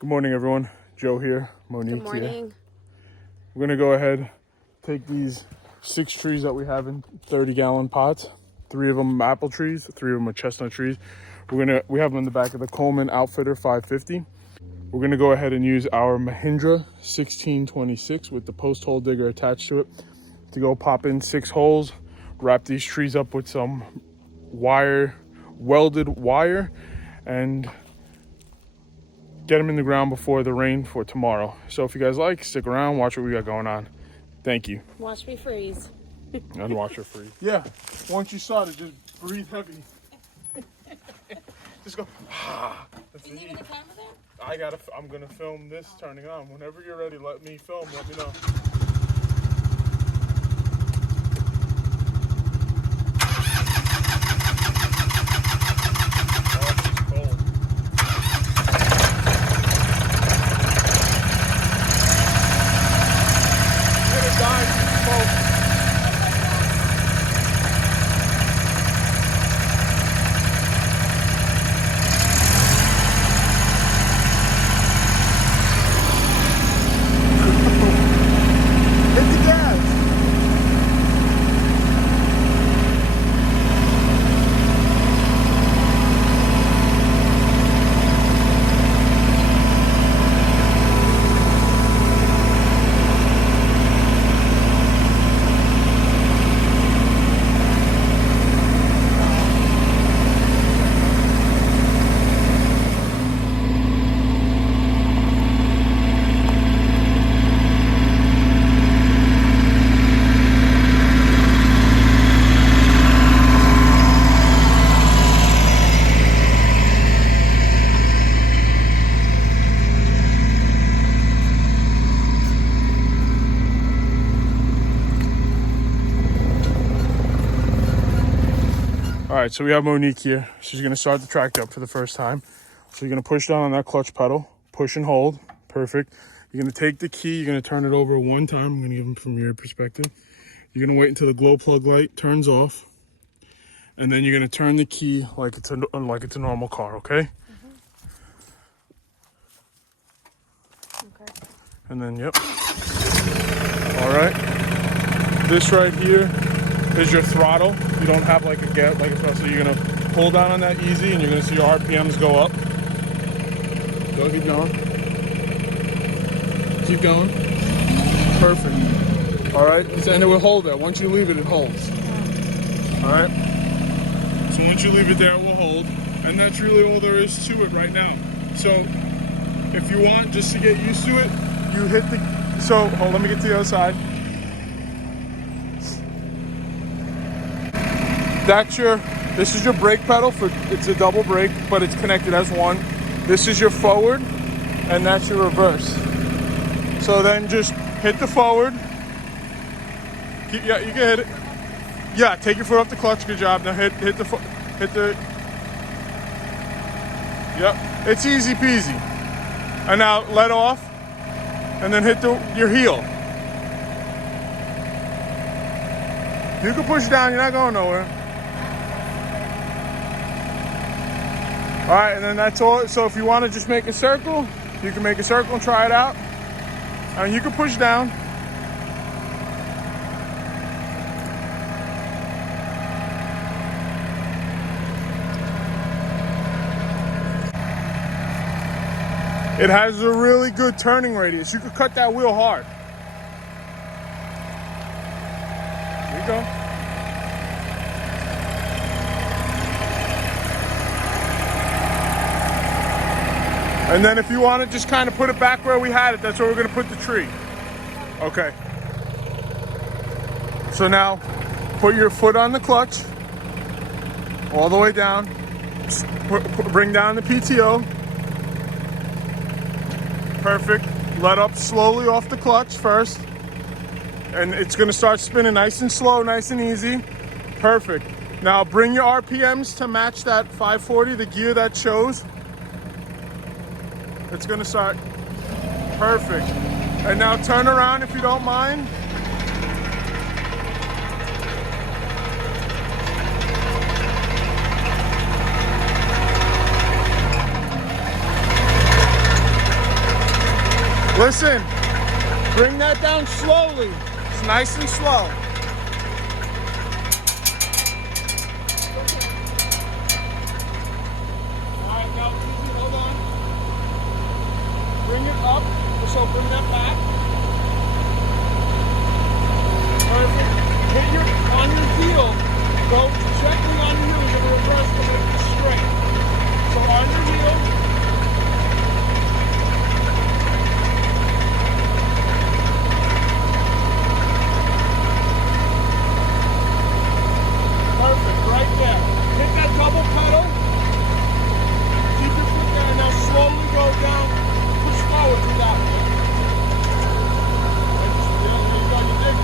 Good morning, everyone. Joe here, Monique Good morning. here. We're gonna go ahead, take these 6 trees that we have in 30-gallon pots. 3 of them apple trees, 3 of them are chestnut trees. We have them in the back of the Coleman Outfitter 550. We're gonna go ahead and use our Mahindra 1626 with the post hole digger attached to it to go pop in 6 holes, wrap these trees up with some welded wire, and get them in the ground before the rain for tomorrow. So if you guys like, stick around, watch what we got going on. Thank you. Watch me freeze. And watch her freeze. Yeah, once you start it, just breathe heavy. Just go. That's Is there a camera there? I'm gonna film this turning on. Whenever you're ready, let me film. Let me know. All right, so we have Monique here. She's gonna start the tractor up for the first time. So you're gonna push down on that clutch pedal, push and hold, perfect. You're gonna take the key, you're gonna turn it over one time. I'm gonna give them from your perspective. You're gonna wait until the glow plug light turns off. And then you're gonna turn the key like it's a normal car, okay? Okay. And then, yep. All right. This right here is your throttle. You don't have like a get, like a throttle, so you're gonna pull down on that easy, and you're gonna see your RPMs go up. Go, keep going. Keep going. Perfect. All right, and it will hold there. Once you leave it, it holds. All right. So once you leave it there, it will hold, and that's really all there is to it right now. So if you want, just to get used to it, you hit the. So hold. Let me get to the other side. This is your brake pedal it's a double brake, but it's connected as one. This is your forward, and that's your reverse. So then just hit the forward. Yeah, you can hit it. Yeah, take your foot off the clutch. Good job. Now hit the. Yep, it's easy peasy. And now let off, and then hit your heel. You can push down. You're not going nowhere. All right, and then that's all. So if you want to just make a circle, you can make a circle and try it out. And you can push down. It has a really good turning radius. You could cut that wheel hard. There you go. And then if you want to just kind of put it back where we had it, that's where we're going to put the tree. Okay. So now, put your foot on the clutch, all the way down. Bring down the PTO. Perfect. Let up slowly off the clutch first. And it's going to start spinning nice and slow, nice and easy. Perfect. Now bring your RPMs to match that 540, the gear that shows. It's gonna start. Perfect. And now turn around if you don't mind. Listen, bring that down slowly. It's nice and slow. All right, now easy, hold on. Bring it up, so bring that back. Perfect. Hit your, on your heel, go gently on your heel, you're gonna reverse to make it straight. So on your heel. Perfect, right there. Hit that double pedal. Keep your foot there, and now slowly go down. Push forward to that way. There you go, you dig it.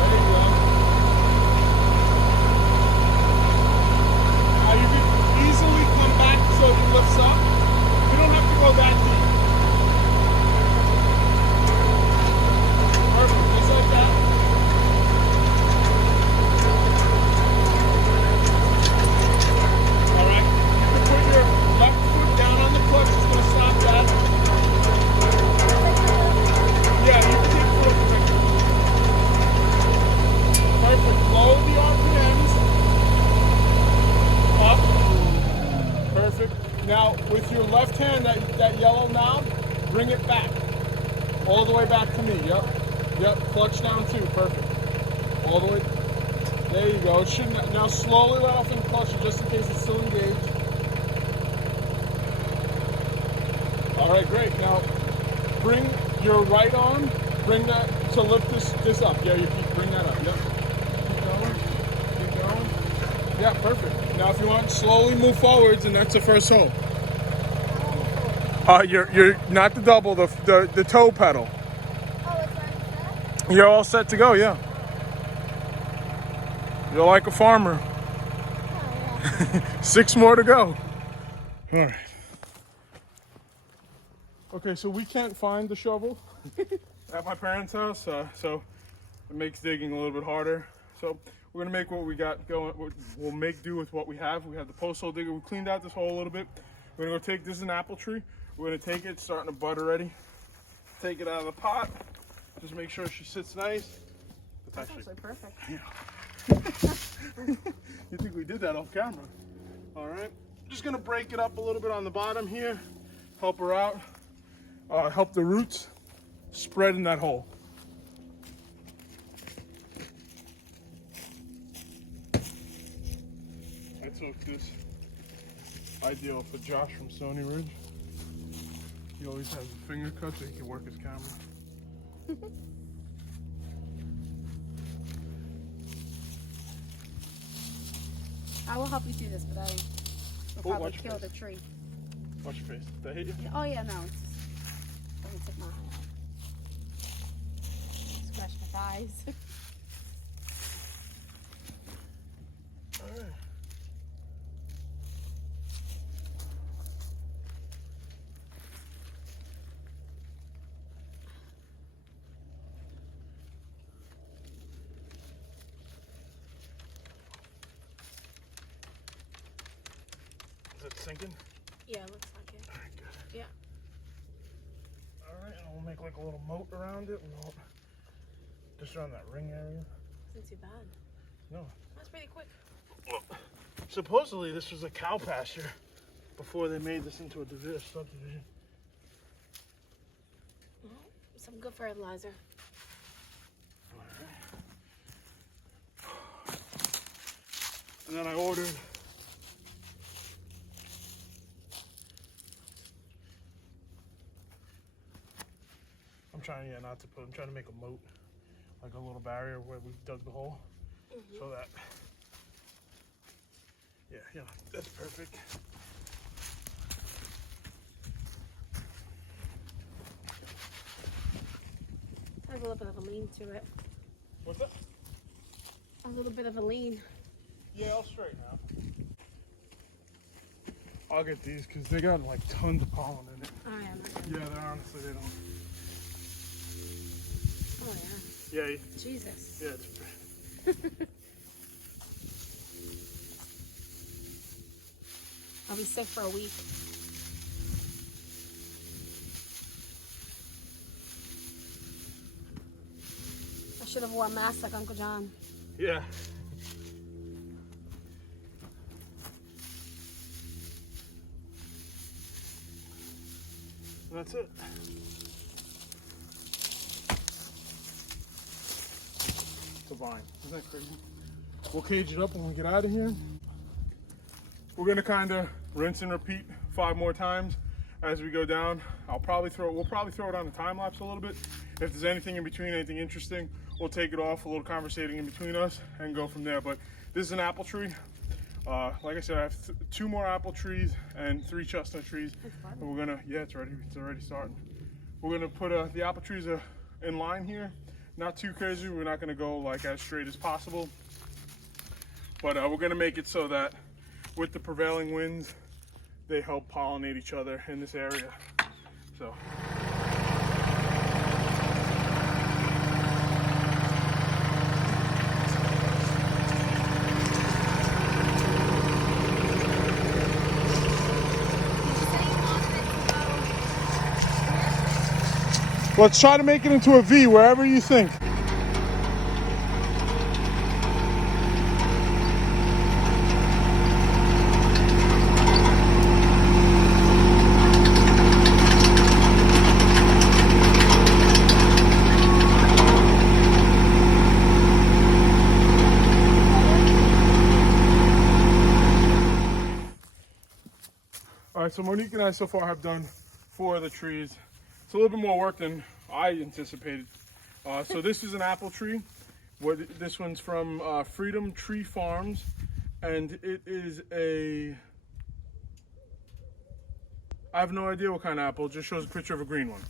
There you go. Now you can easily come back so it lifts up. You don't have to go that deep. Perfect, just like that. All right, you can put your left foot down on the clutch. It's going to stop that. Yeah, you can take foot quicker. Perfect, lower the RPMs. Up. Perfect. Now, with your left hand, that yellow knob, bring it back. All the way back to me, yep. Yep, clutch down too, perfect. All the way, there you go. It shouldn't, now slowly let off and clutch it just in case it's still engaged. All right, great. Now, bring your right arm, bring that to lift this up. Yeah, you keep, bring that up, yep. Keep going. Yeah, perfect. Now if you want, slowly move forwards and that's the first hole. You're not the double, the toe pedal. You're all set to go, yeah. You're like a farmer. Oh, yeah. 6 more to go. All right. Okay, so we can't find the shovel at my parents' house, so it makes digging a little bit harder. So we're gonna make what we got going. We'll make do with what we have. We have the post hole digger. We cleaned out this hole a little bit. We're gonna go take, this is an apple tree. We're gonna take it, it's starting to bud already. Take it out of the pot. Just make sure she sits nice. That's actually perfect. Yeah. You think we did that off camera? All right. Just gonna break it up a little bit on the bottom here. Help her out. Help the roots spread in that hole. I took this ideal for Josh from Stony Ridge. He always has a finger cut so he can work his camera. I will help you do this, but I will probably kill the tree. Watch your face. Did I hit you? Oh yeah, no. It's just, let me take my scratch my thighs. All right. Is it sinking? Yeah, looks like it. All right, good. Yeah. All right, and we'll make like a little moat around it. Just around that ring area. Isn't too bad. No. That's pretty quick. Well, supposedly this was a cow pasture before they made this into a subdivision. Well, some good fertilizer. All right. And then I ordered I'm trying to make a moat, like a little barrier where we dug the hole, so that, yeah, that's perfect. Has a little bit of a lean to it. What's that? A little bit of a lean. Yeah, I'll straighten out. I'll get these because they got like tons of pollen in it. Oh yeah. Yeah, they're honestly, they don't. Oh yeah. Yeah. Jesus. Yeah, it's I'll be sick for a week. I should have worn a mask like Uncle John. Yeah. That's it. It's a vine. Isn't that crazy? We'll cage it up when we get out of here. We're gonna kind of rinse and repeat 5 more times as we go down. We'll probably throw it on the time lapse a little bit. If there's anything in between, anything interesting, we'll take it off, a little conversating in between us, and go from there. But this is an apple tree. Like I said, I have 2 more apple trees and 3 chestnut trees. And we're gonna, yeah, it's already starting. We're gonna put the apple trees in line here. Not too crazy. We're not gonna go like as straight as possible. But we're gonna make it so that with the prevailing winds, they help pollinate each other in this area. So. Let's try to make it into a V wherever you think. All right, so Monique and I so far have done 4 of the trees. It's a little bit more work than I anticipated. So this is an apple tree. This one's from Freedom Tree Farms, and it is I have no idea what kind of apple. It just shows a picture of a green one.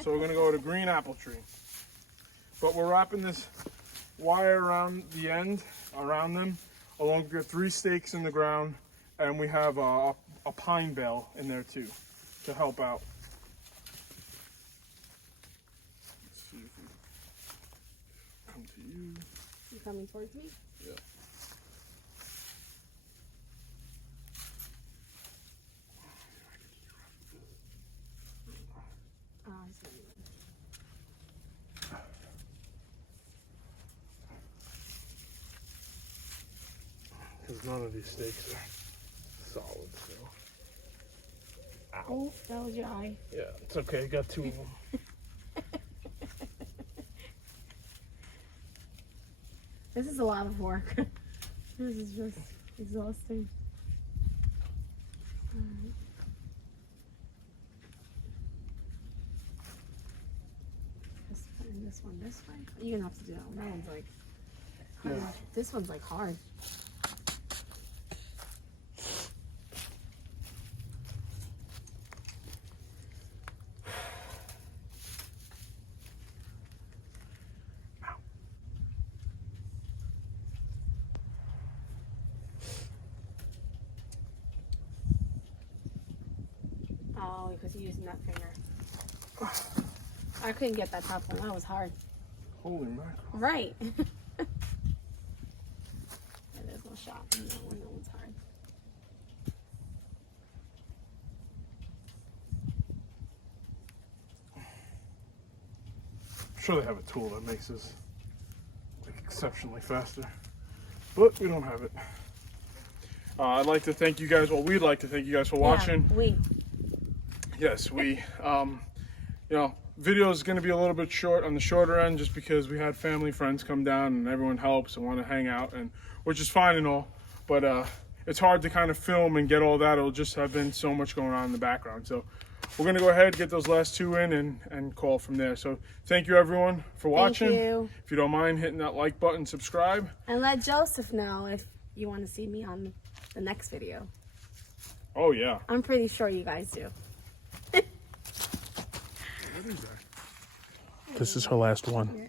So we're gonna go with a green apple tree. But we're wrapping this wire around the end, around them, along with 3 stakes in the ground, and we have a pine bale in there too to help out. You coming towards me? Yeah. Oh, I see. Because none of these stakes are solid, so. Ow. Oh, that was your eye. Yeah, it's okay. I got 2 of them. This is a lot of work. This is just exhausting. Alright. Just putting this one this way. You're gonna have to do that one. That one's like hard. Yeah. This one's like hard. Oh, because you're using that finger. I couldn't get that top one. That was hard. Holy mackerel. Right. Yeah, there's no shot in that one. That one's hard. I'm sure they have a tool that makes this like exceptionally faster, but we don't have it. I'd like to thank you guys. Well, we'd like to thank you guys for watching. Yes, we, you know, video is going to be a little bit short on the shorter end just because we had family, friends come down and everyone helps and want to hang out, and which is fine and all, but it's hard to kind of film and get all that. It'll just have been so much going on in the background. So we're going to go ahead, get those last 2 in and call from there. So thank you everyone for watching. Thank you. If you don't mind hitting that like button, subscribe. And let Joseph know if you want to see me on the next video. Oh yeah. I'm pretty sure you guys do. What is that? This is her last one.